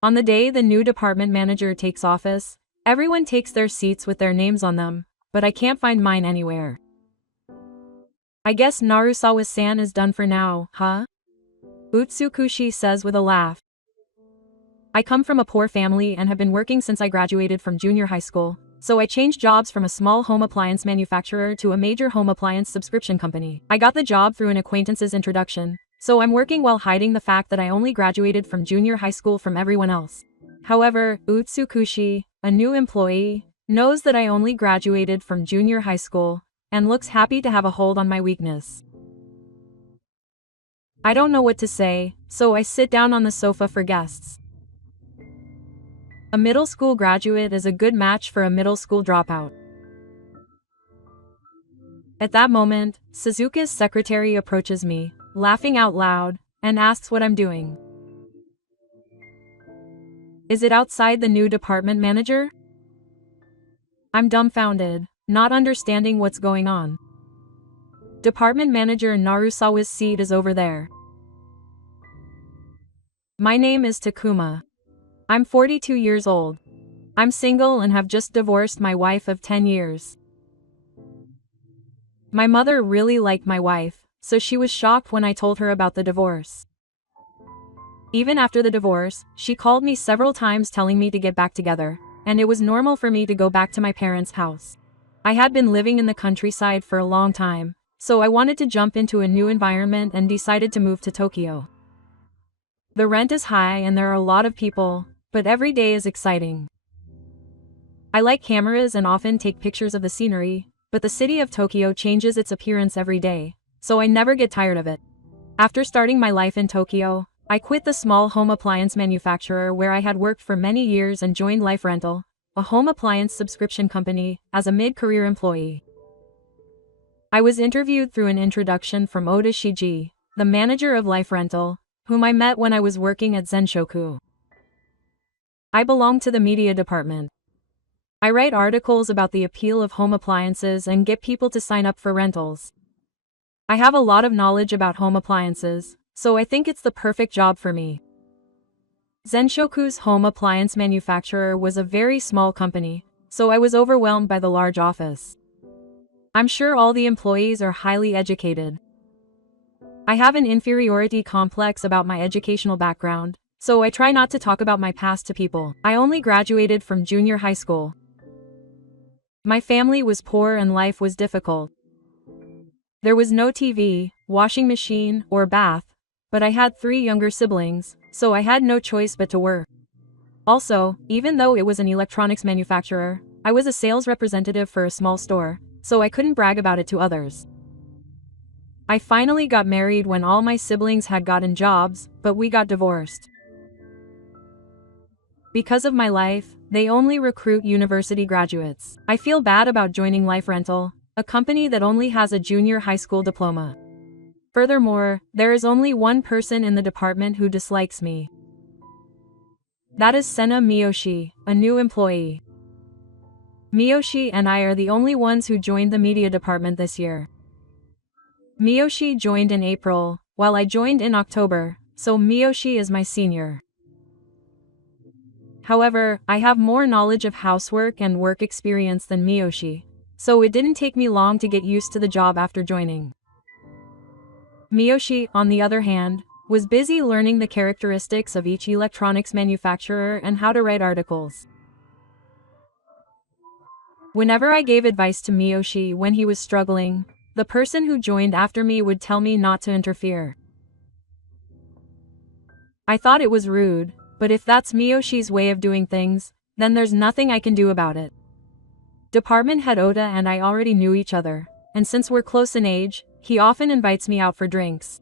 On the day the new department manager takes office, everyone takes their seats with their names on them, but I can't find mine anywhere. I guess Narusawa-san is done for now, huh? Utsukushi says with a laugh. I come from a poor family and have been working since I graduated from junior high school, so I changed jobs from a small home appliance manufacturer to a major home appliance subscription company. I got the job through an acquaintance's introduction, so I'm working while hiding the fact that I only graduated from junior high school from everyone else. However, Utsukushi, a new employee, knows that I only graduated from junior high school, and looks happy to have a hold on my weakness. I don't know what to say, so I sit down on the sofa for guests. A middle school graduate is a good match for a middle school dropout. At that moment, Suzuka's secretary approaches me, laughing out loud, and asks what I'm doing. Is it outside the new department manager? I'm dumbfounded, not understanding what's going on. Department manager Narusawa's seat is over there. My name is Takuma. I'm 42 years old. I'm single and have just divorced my wife of 10 years. My mother really liked my wife, so she was shocked when I told her about the divorce. Even after the divorce, she called me several times telling me to get back together, and it was normal for me to go back to my parents' house. I had been living in the countryside for a long time, so I wanted to jump into a new environment and decided to move to Tokyo. The rent is high and there are a lot of people, but every day is exciting. I like cameras and often take pictures of the scenery, but the city of Tokyo changes its appearance every day, so I never get tired of it. After starting my life in Tokyo, I quit the small home appliance manufacturer where I had worked for many years and joined Life Rental, a home appliance subscription company, as a mid-career employee. I was interviewed through an introduction from Oda Shiji, the manager of Life Rental, whom I met when I was working at Zenshoku. I belong to the media department. I write articles about the appeal of home appliances and get people to sign up for rentals. I have a lot of knowledge about home appliances, so I think it's the perfect job for me. Zenshoku's home appliance manufacturer was a very small company, so I was overwhelmed by the large office. I'm sure all the employees are highly educated. I have an inferiority complex about my educational background, so I try not to talk about my past to people. I only graduated from junior high school. My family was poor and life was difficult. There was no TV, washing machine, or bath, but I had 3 younger siblings, so I had no choice but to work. Also, even though it was an electronics manufacturer, I was a sales representative for a small store, so I couldn't brag about it to others. I finally got married when all my siblings had gotten jobs, but we got divorced. Because of my life, they only recruit university graduates. I feel bad about joining Life Rental, a company that only has a junior high school diploma. Furthermore, there is only one person in the department who dislikes me. That is Sena Miyoshi, a new employee. Miyoshi and I are the only ones who joined the media department this year. Miyoshi joined in April, while I joined in October, so Miyoshi is my senior. However, I have more knowledge of housework and work experience than Miyoshi, so it didn't take me long to get used to the job after joining. Miyoshi, on the other hand, was busy learning the characteristics of each electronics manufacturer and how to write articles. Whenever I gave advice to Miyoshi when he was struggling, the person who joined after me would tell me not to interfere. I thought it was rude, but if that's Miyoshi's way of doing things, then there's nothing I can do about it. Department head Oda and I already knew each other, and since we're close in age, he often invites me out for drinks.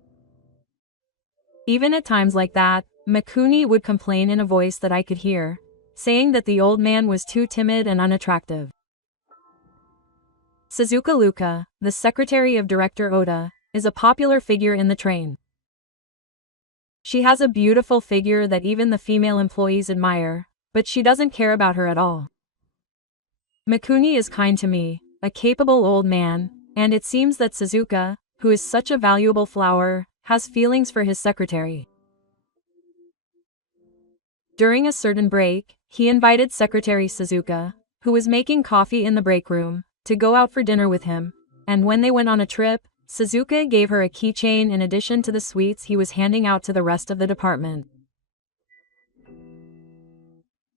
Even at times like that, Mikuni would complain in a voice that I could hear, saying that the old man was too timid and unattractive. Suzuka Luka, the secretary of Director Oda, is a popular figure in the train. She has a beautiful figure that even the female employees admire, but she doesn't care about her at all. Mikuni is kind to me, a capable old man, and it seems that Suzuka, who is such a valuable flower, has feelings for his secretary. During a certain break, he invited Secretary Suzuka, who was making coffee in the break room, to go out for dinner with him, and when they went on a trip, Suzuka gave her a keychain in addition to the sweets he was handing out to the rest of the department.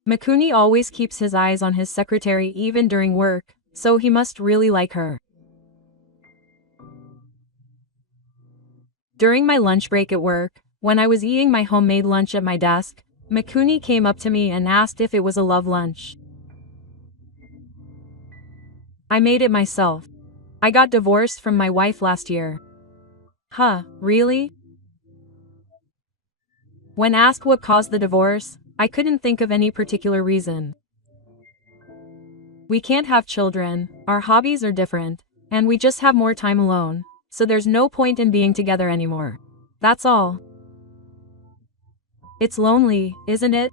Mikuni always keeps his eyes on his secretary even during work, so he must really like her. During my lunch break at work, when I was eating my homemade lunch at my desk, Mikuni came up to me and asked if it was a love lunch. I made it myself. I got divorced from my wife last year. Huh, really? When asked what caused the divorce, I couldn't think of any particular reason. We can't have children, our hobbies are different, and we just have more time alone, so there's no point in being together anymore. That's all. It's lonely, isn't it?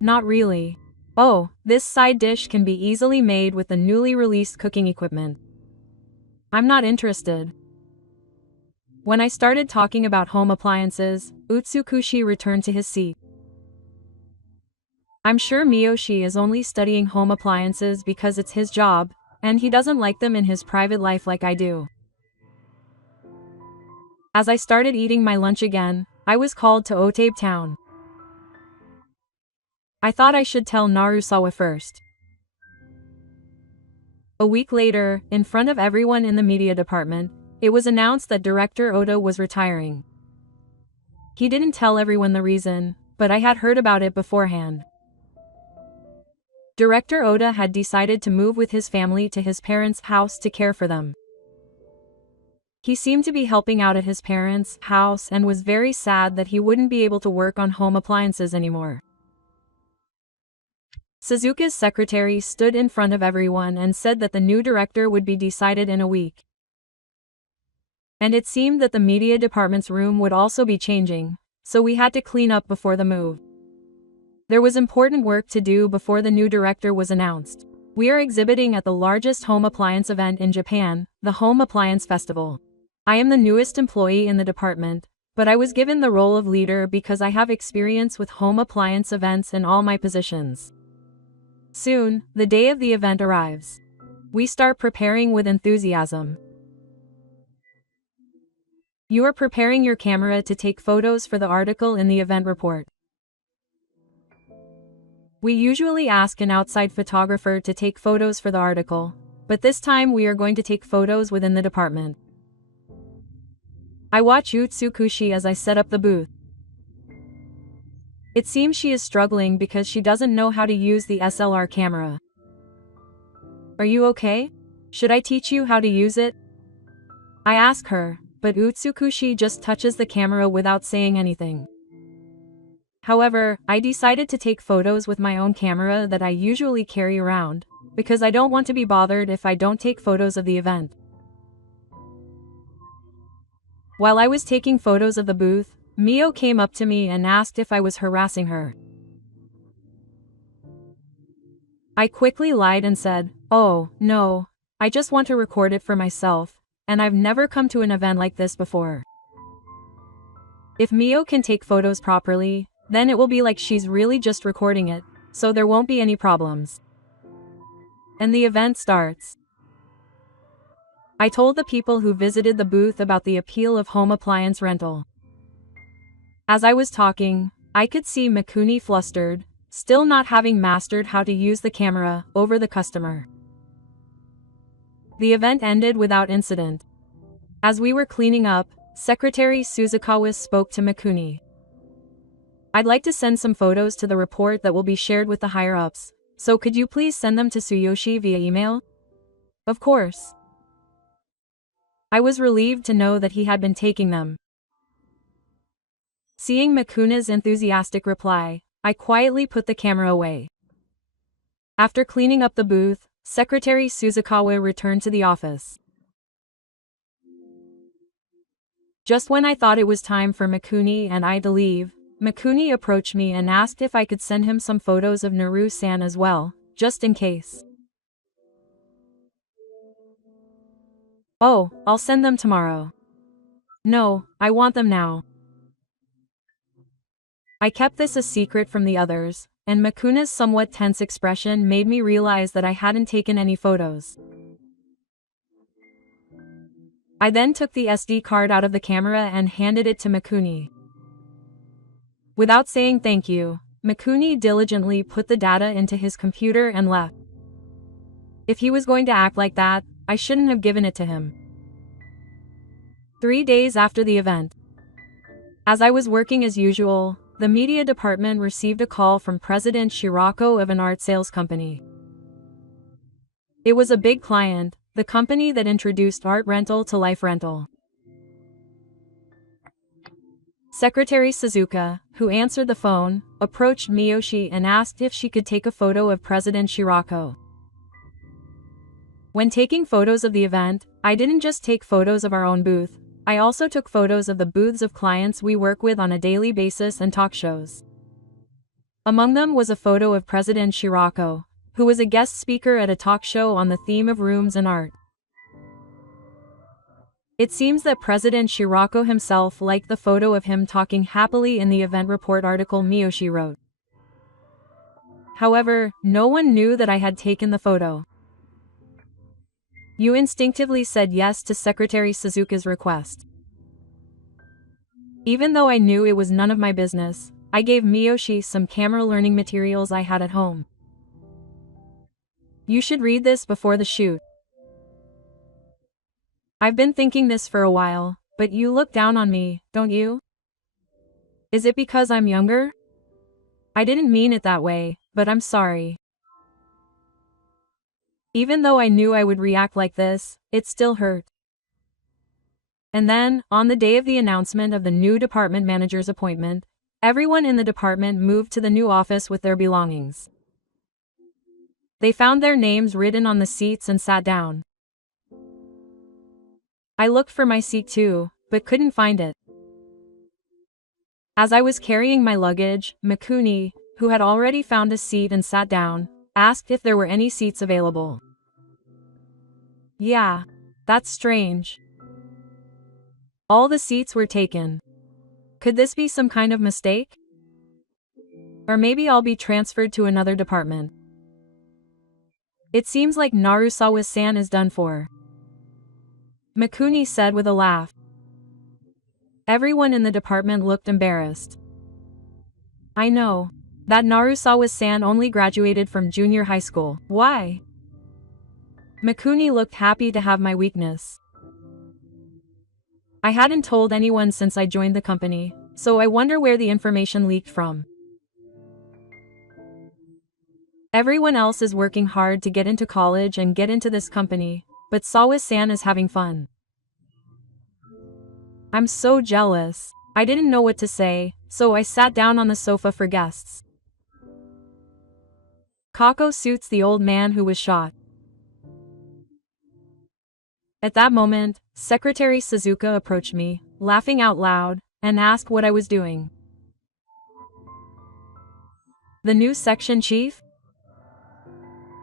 Not really. Oh, this side dish can be easily made with the newly released cooking equipment. I'm not interested. When I started talking about home appliances, Utsukushi returned to his seat. I'm sure Miyoshi is only studying home appliances because it's his job, and he doesn't like them in his private life like I do. As I started eating my lunch again, I was called to Otabe Town. I thought I should tell Narusawa first. A week later, in front of everyone in the media department, it was announced that Director Oda was retiring. He didn't tell everyone the reason, but I had heard about it beforehand. Director Oda had decided to move with his family to his parents' house to care for them. He seemed to be helping out at his parents' house and was very sad that he wouldn't be able to work on home appliances anymore. Suzuka's secretary stood in front of everyone and said that the new director would be decided in a week. And it seemed that the media department's room would also be changing, so we had to clean up before the move. There was important work to do before the new director was announced. We are exhibiting at the largest home appliance event in Japan, the Home Appliance Festival. I am the newest employee in the department, but I was given the role of leader because I have experience with home appliance events in all my positions. Soon, the day of the event arrives. We start preparing with enthusiasm. You are preparing your camera to take photos for the article in the event report. We usually ask an outside photographer to take photos for the article, but this time we are going to take photos within the department. I watch Utsukushi as I set up the booth. It seems she is struggling because she doesn't know how to use the SLR camera. Are you okay? Should I teach you how to use it? I ask her, but Utsukushi just touches the camera without saying anything. However, I decided to take photos with my own camera that I usually carry around, because I don't want to be bothered if I don't take photos of the event. While I was taking photos of the booth, Mio came up to me and asked if I was harassing her. I quickly lied and said, "Oh, no, I just want to record it for myself, and I've never come to an event like this before." If Mio can take photos properly, then it will be like she's really just recording it, so there won't be any problems. And the event starts. I told the people who visited the booth about the appeal of home appliance rental. As I was talking, I could see Mikuni flustered, still not having mastered how to use the camera, over the customer. The event ended without incident. As we were cleaning up, Secretary Suzukawa spoke to Mikuni. I'd like to send some photos to the report that will be shared with the higher-ups, so could you please send them to Tsuyoshi via email? Of course. I was relieved to know that he had been taking them. Seeing Mikuna's enthusiastic reply, I quietly put the camera away. After cleaning up the booth, Secretary Suzukawa returned to the office. Just when I thought it was time for Mikuni and I to leave, Mikuni approached me and asked if I could send him some photos of Naru-san as well, just in case. Oh, I'll send them tomorrow. No, I want them now. I kept this a secret from the others, and Makuna's somewhat tense expression made me realize that I hadn't taken any photos. I then took the SD card out of the camera and handed it to Makuni. Without saying thank you, Makuni diligently put the data into his computer and left. If he was going to act like that, I shouldn't have given it to him. 3 days after the event, as I was working as usual, the media department received a call from President Shirako of an art sales company. It was a big client, the company that introduced art rental to life rental. Secretary Suzuka, who answered the phone, approached Miyoshi and asked if she could take a photo of President Shirako. When taking photos of the event, I didn't just take photos of our own booth, I also took photos of the booths of clients we work with on a daily basis and talk shows. Among them was a photo of President Shirako, who was a guest speaker at a talk show on the theme of rooms and art. It seems that President Shirako himself liked the photo of him talking happily in the event report article Miyoshi wrote. However, no one knew that I had taken the photo. You instinctively said yes to Secretary Suzuka's request. Even though I knew it was none of my business, I gave Miyoshi some camera learning materials I had at home. You should read this before the shoot. I've been thinking this for a while, but you look down on me, don't you? Is it because I'm younger? I didn't mean it that way, but I'm sorry. Even though I knew I would react like this, it still hurt. And then, on the day of the announcement of the new department manager's appointment, everyone in the department moved to the new office with their belongings. They found their names written on the seats and sat down. I looked for my seat too, but couldn't find it. As I was carrying my luggage, Makuni, who had already found a seat and sat down, asked if there were any seats available. Yeah, that's strange. All the seats were taken. Could this be some kind of mistake? Or maybe I'll be transferred to another department. It seems like Narusawa-san is done for. Makuni said with a laugh. Everyone in the department looked embarrassed. I know. That Narusawa-san only graduated from junior high school. Why? Makuni looked happy to have my weakness. I hadn't told anyone since I joined the company, so I wonder where the information leaked from. Everyone else is working hard to get into college and get into this company, but Sawa-san is having fun. I'm so jealous. I didn't know what to say, so I sat down on the sofa for guests. Kako suits the old man who was shot. At that moment, Secretary Suzuka approached me, laughing out loud, and asked what I was doing. The new section chief?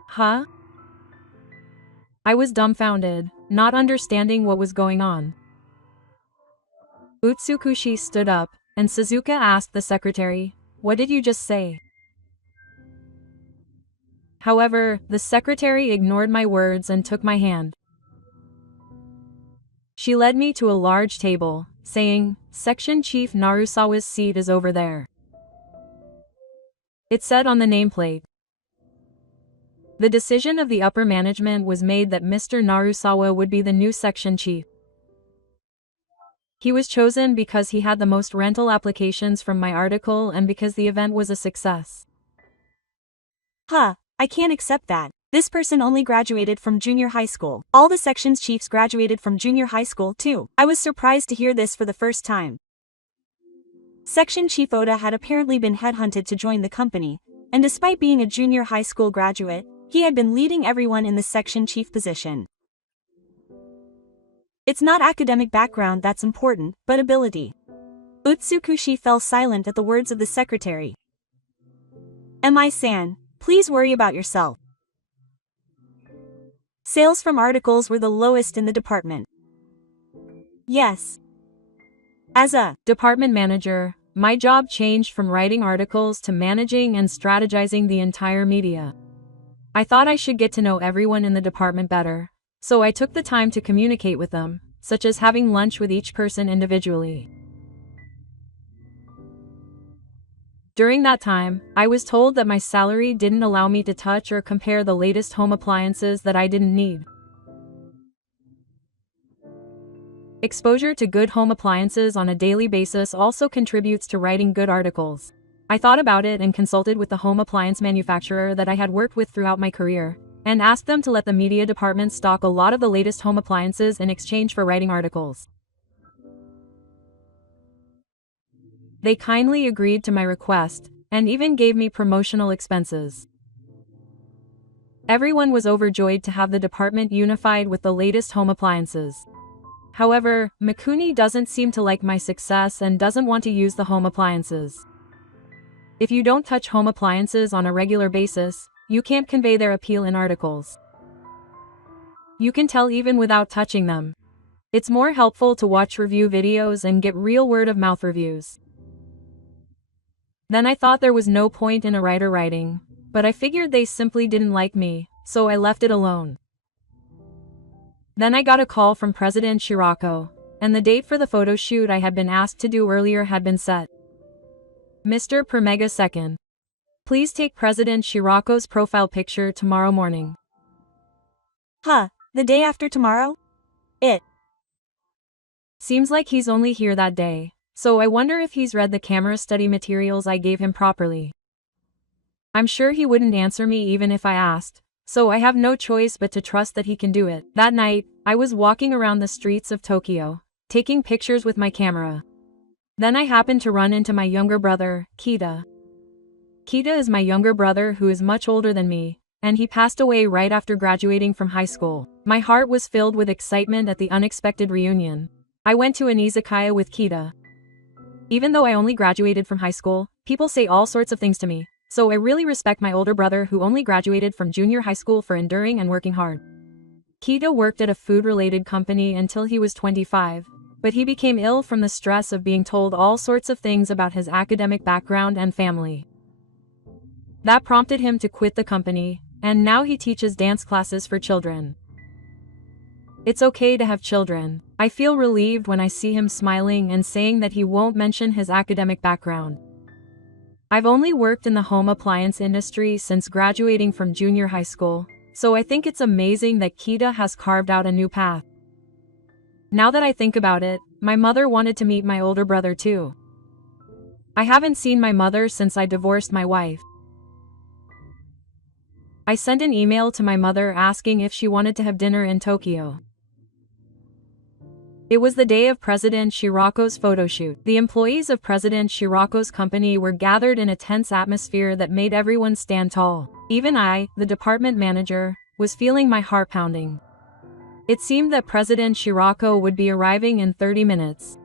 Huh? I was dumbfounded, not understanding what was going on. Utsukushi stood up, and Suzuka asked the secretary, "What did you just say?" However, the secretary ignored my words and took my hand. She led me to a large table, saying, "Section Chief Narusawa's seat is over there." It said on the nameplate. The decision of the upper management was made that Mr. Narusawa would be the new section chief. He was chosen because he had the most rental applications from my article and because the event was a success. Huh, I can't accept that. This person only graduated from junior high school. All the sections chiefs graduated from junior high school too. I was surprised to hear this for the first time. Section Chief Oda had apparently been headhunted to join the company, and despite being a junior high school graduate, he had been leading everyone in the section chief position. It's not academic background that's important, but ability. Utsukushi fell silent at the words of the secretary. Mi-san, please worry about yourself. Sales from articles were the lowest in the department. Yes. As a department manager, my job changed from writing articles to managing and strategizing the entire media. I thought I should get to know everyone in the department better, so I took the time to communicate with them, such as having lunch with each person individually. During that time, I was told that my salary didn't allow me to touch or compare the latest home appliances that I didn't need. Exposure to good home appliances on a daily basis also contributes to writing good articles. I thought about it and consulted with the home appliance manufacturer that I had worked with throughout my career, and asked them to let the media department stock a lot of the latest home appliances in exchange for writing articles. They kindly agreed to my request, and even gave me promotional expenses. Everyone was overjoyed to have the department unified with the latest home appliances. However, Mikuni doesn't seem to like my success and doesn't want to use the home appliances. If you don't touch home appliances on a regular basis, you can't convey their appeal in articles. You can tell even without touching them. It's more helpful to watch review videos and get real word-of-mouth reviews. Then I thought there was no point in a writer writing, but I figured they simply didn't like me, so I left it alone. Then I got a call from President Shirako, and the date for the photo shoot I had been asked to do earlier had been set. Mr. Permega II. Please take President Shirako's profile picture tomorrow morning. Huh, the day after tomorrow? It seems like he's only here that day, so I wonder if he's read the camera study materials I gave him properly. I'm sure he wouldn't answer me even if I asked, so I have no choice but to trust that he can do it. That night, I was walking around the streets of Tokyo, taking pictures with my camera. Then I happened to run into my younger brother, Kita. Kita is my younger brother who is much older than me, and he passed away right after graduating from high school. My heart was filled with excitement at the unexpected reunion. I went to an izakaya with Kita. Even though I only graduated from high school, people say all sorts of things to me, so I really respect my older brother who only graduated from junior high school for enduring and working hard. Kita worked at a food-related company until he was 25, but he became ill from the stress of being told all sorts of things about his academic background and family. That prompted him to quit the company, and now he teaches dance classes for children. It's okay to have children. I feel relieved when I see him smiling and saying that he won't mention his academic background. I've only worked in the home appliance industry since graduating from junior high school, so I think it's amazing that Kita has carved out a new path. Now that I think about it, my mother wanted to meet my older brother too. I haven't seen my mother since I divorced my wife. I sent an email to my mother asking if she wanted to have dinner in Tokyo. It was the day of President Shirako's photo shoot. The employees of President Shirako's company were gathered in a tense atmosphere that made everyone stand tall. Even I, the department manager, was feeling my heart pounding. It seemed that President Shirako would be arriving in 30 minutes.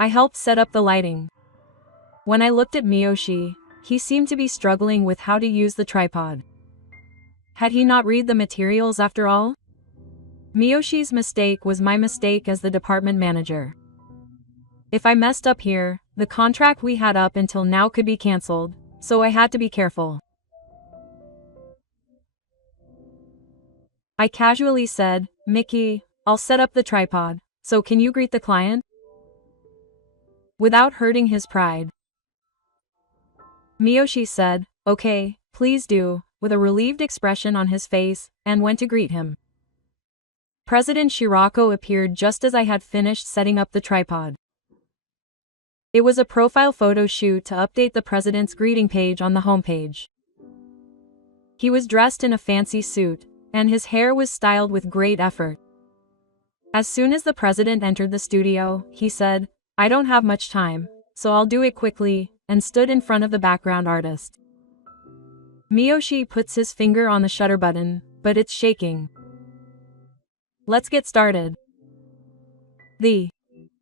I helped set up the lighting. When I looked at Miyoshi, he seemed to be struggling with how to use the tripod. Had he not read the materials after all? Miyoshi's mistake was my mistake as the department manager. If I messed up here, the contract we had up until now could be cancelled, so I had to be careful. I casually said, "Mickey, I'll set up the tripod, so can you greet the client?" Without hurting his pride. Miyoshi said, "Okay, please do," with a relieved expression on his face, and went to greet him. President Shirako appeared just as I had finished setting up the tripod. It was a profile photo shoot to update the president's greeting page on the homepage. He was dressed in a fancy suit, and his hair was styled with great effort. As soon as the president entered the studio, he said, "I don't have much time, so I'll do it quickly," and stood in front of the background artist. Miyoshi puts his finger on the shutter button, but it's shaking. Let's get started. The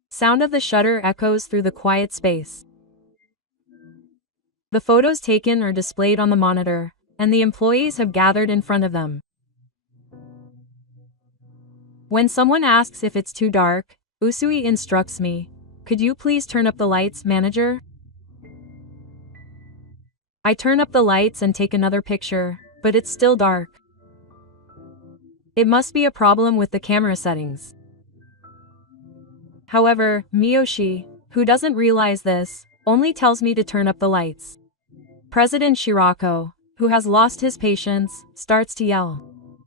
sound of the shutter echoes through the quiet space. The photos taken are displayed on the monitor, and the employees have gathered in front of them. When someone asks if it's too dark, Usui instructs me, Could you please turn up the lights, manager? I turn up the lights and take another picture, but it's still dark. It must be a problem with the camera settings. However, Miyoshi, who doesn't realize this, only tells me to turn up the lights. President Shirako, who has lost his patience, starts to yell.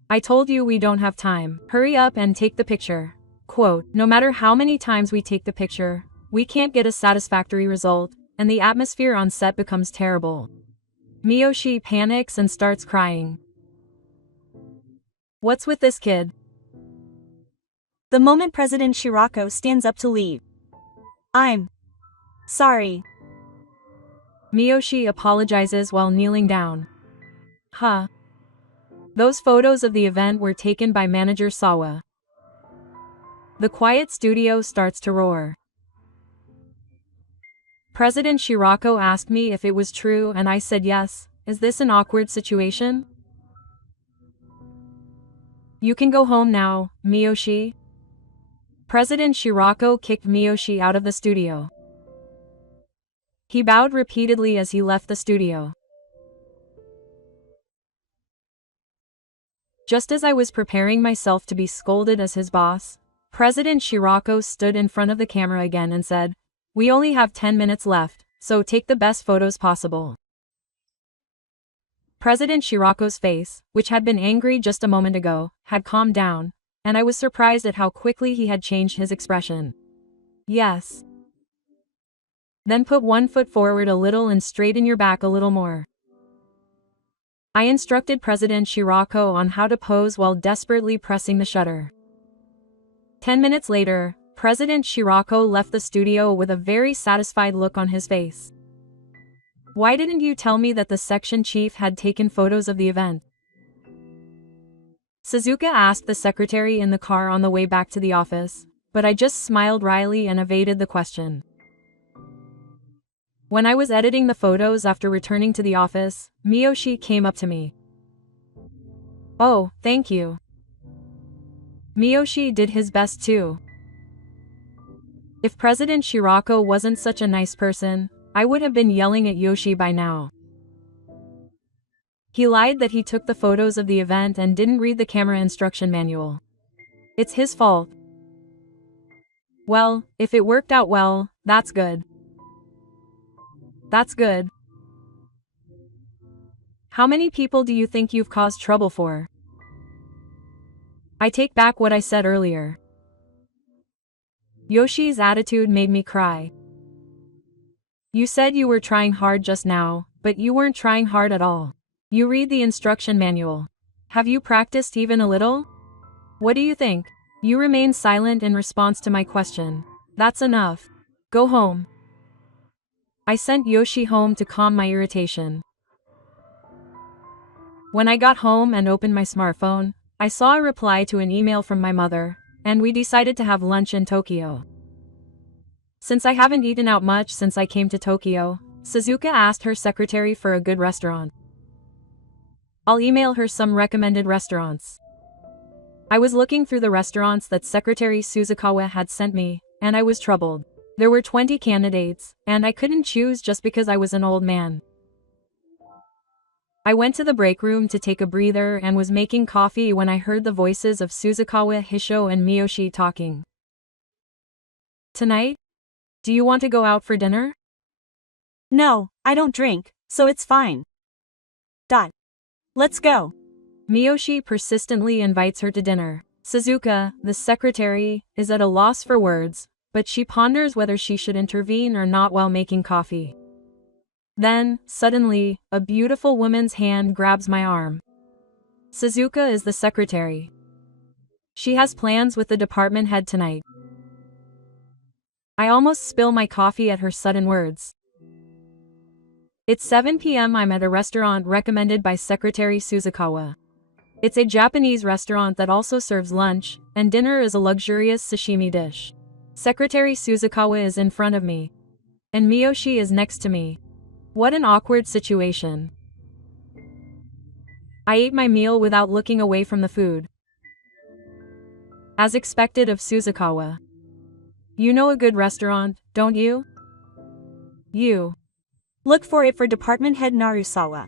I told you we don't have time. Hurry up and take the picture. Quote, no matter how many times we take the picture, we can't get a satisfactory result, and the atmosphere on set becomes terrible. Miyoshi panics and starts crying. What's with this kid? The moment President Shirako stands up to leave. I'm sorry. Miyoshi apologizes while kneeling down. Huh. Those photos of the event were taken by manager Sawa. The quiet studio starts to roar. President Shirako asked me if it was true and I said yes. Is this an awkward situation? You can go home now, Miyoshi. President Shirako kicked Miyoshi out of the studio. He bowed repeatedly as he left the studio. Just as I was preparing myself to be scolded as his boss, President Shirako stood in front of the camera again and said, we only have 10 minutes left, so take the best photos possible. President Shirako's face, which had been angry just a moment ago, had calmed down, and I was surprised at how quickly he had changed his expression. Yes. Then put one foot forward a little and straighten your back a little more. I instructed President Shirako on how to pose while desperately pressing the shutter. 10 minutes later, President Shirako left the studio with a very satisfied look on his face. Why didn't you tell me that the section chief had taken photos of the event? Suzuka asked the secretary in the car on the way back to the office, but I just smiled wryly and evaded the question. When I was editing the photos after returning to the office, Miyoshi came up to me. Oh, thank you. Miyoshi did his best too. If President Shirako wasn't such a nice person, I would have been yelling at Yoshi by now. He lied that he took the photos of the event and didn't read the camera instruction manual. It's his fault. Well, if it worked out well, that's good. That's good. How many people do you think you've caused trouble for? I take back what I said earlier. Yoshi's attitude made me cry. You said you were trying hard just now, but you weren't trying hard at all. You read the instruction manual. Have you practiced even a little? What do you think? You remain silent in response to my question. That's enough. Go home. I sent Yoshi home to calm my irritation. When I got home and opened my smartphone, I saw a reply to an email from my mother, and we decided to have lunch in Tokyo. Since I haven't eaten out much since I came to Tokyo, Suzuka asked her secretary for a good restaurant. I'll email her some recommended restaurants. I was looking through the restaurants that Secretary Suzukawa had sent me, and I was troubled. There were 20 candidates, and I couldn't choose just because I was an old man. I went to the break room to take a breather and was making coffee when I heard the voices of Suzukawa, Hisho, and Miyoshi talking. Tonight? Do you want to go out for dinner? No, I don't drink, so it's fine. Let's go. Miyoshi persistently invites her to dinner. Suzuka, the secretary, is at a loss for words, but she ponders whether she should intervene or not while making coffee. Then, suddenly, a beautiful woman's hand grabs my arm. Suzuka is the secretary. She has plans with the department head tonight. I almost spill my coffee at her sudden words. It's 7 p.m. I'm at a restaurant recommended by Secretary Suzukawa. It's a Japanese restaurant that also serves lunch, and dinner is a luxurious sashimi dish. Secretary Suzukawa is in front of me. And Miyoshi is next to me. What an awkward situation. I ate my meal without looking away from the food. As expected of Suzukawa. You know a good restaurant, don't you? You. Look for it for department head Narusawa.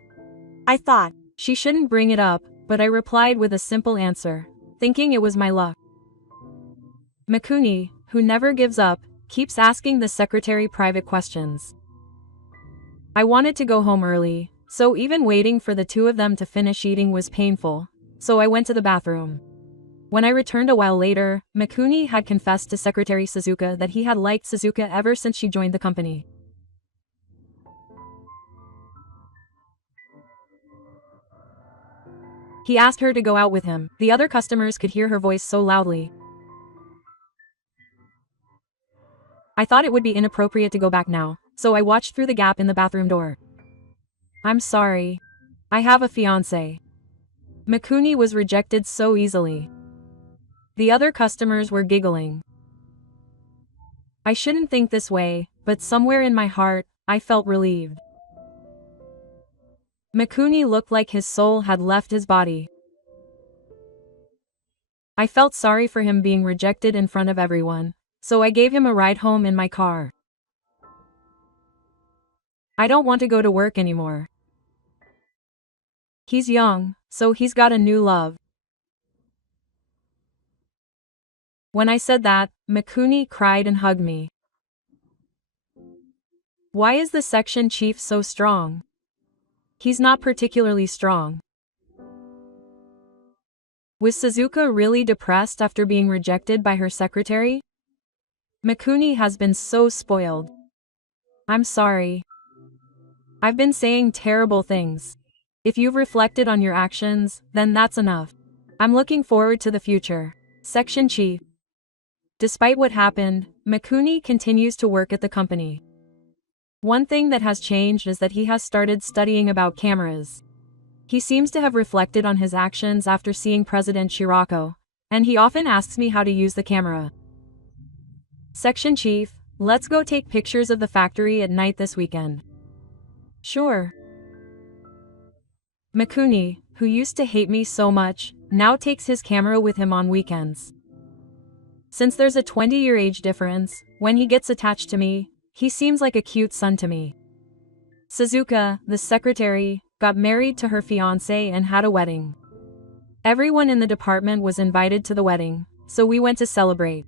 I thought. She shouldn't bring it up, but I replied with a simple answer, thinking it was my luck. Mikuni, who never gives up, keeps asking the secretary private questions. I wanted to go home early, so even waiting for the two of them to finish eating was painful, so I went to the bathroom. When I returned a while later, Mikuni had confessed to Secretary Suzuka that he had liked Suzuka ever since she joined the company. He asked her to go out with him. The other customers could hear her voice so loudly. I thought it would be inappropriate to go back now, so I watched through the gap in the bathroom door. I'm sorry. I have a fiancé. Mikuni was rejected so easily. The other customers were giggling. I shouldn't think this way, but somewhere in my heart, I felt relieved. Mikuni looked like his soul had left his body. I felt sorry for him being rejected in front of everyone, so I gave him a ride home in my car. I don't want to go to work anymore. He's young, so he's got a new love. When I said that, Mikuni cried and hugged me. Why is the section chief so strong? He's not particularly strong. Was Suzuka really depressed after being rejected by her secretary? Mikuni has been so spoiled. I'm sorry. I've been saying terrible things. If you've reflected on your actions, then that's enough. I'm looking forward to the future. Section Chief. Despite what happened, Mikuni continues to work at the company. One thing that has changed is that he has started studying about cameras. He seems to have reflected on his actions after seeing President Shirako, and he often asks me how to use the camera. Section Chief, let's go take pictures of the factory at night this weekend. Sure. Mikuni, who used to hate me so much, now takes his camera with him on weekends. Since there's a 20-year age difference, when he gets attached to me, he seems like a cute son to me. Suzuka, the secretary, got married to her fiancé and had a wedding. Everyone in the department was invited to the wedding, so we went to celebrate.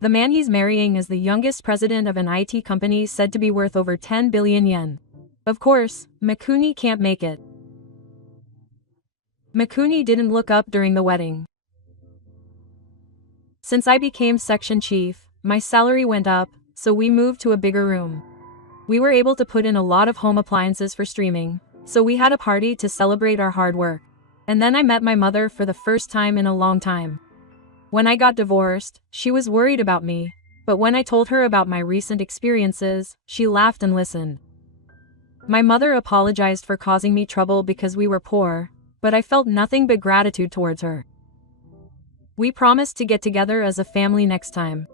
The man he's marrying is the youngest president of an IT company said to be worth over 10 billion yen. Of course, Mikuni can't make it. Mikuni didn't look up during the wedding. Since I became section chief, my salary went up, so we moved to a bigger room. We were able to put in a lot of home appliances for streaming, so we had a party to celebrate our hard work. And then I met my mother for the first time in a long time. When I got divorced, she was worried about me, but when I told her about my recent experiences, she laughed and listened. My mother apologized for causing me trouble because we were poor, but I felt nothing but gratitude towards her. We promised to get together as a family next time.